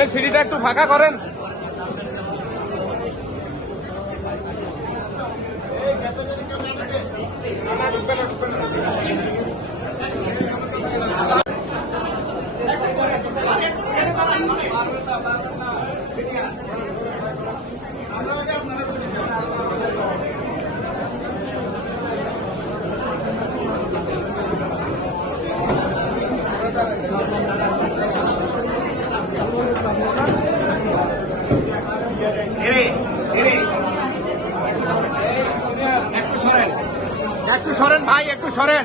এই সিঁড়িটা একটু ফাঁকা করেন। একটু সরেন ভাই একটু সরেন।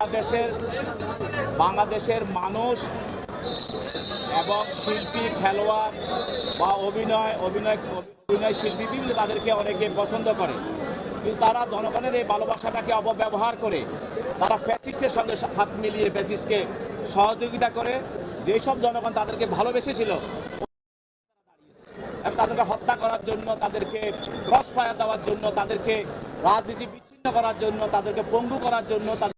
বাংলাদেশের বাংলাদেশের মানুষ এবং শিল্পী, খেলোয়াড় বা অভিনয় অভিনয় অভিনয় শিল্পী বিভিন্ন তাদেরকে অনেকে পছন্দ করে। কিন্তু তারা জনগণের এই ভালোবাসাটাকে অপব্যবহার করে তারা ফ্যাসিস্টের সঙ্গে হাত মিলিয়ে ফ্যাসিস্টকে সহযোগিতা করে যেসব জনগণ তাদেরকে ভালোবেসেছিল তাদেরকে হত্যা করার জন্য, তাদেরকে ক্রস ফায়ার দেওয়ার জন্য, তাদেরকে রাজনীতি করার জন্য তাদেরকে পঙ্গু করার জন্য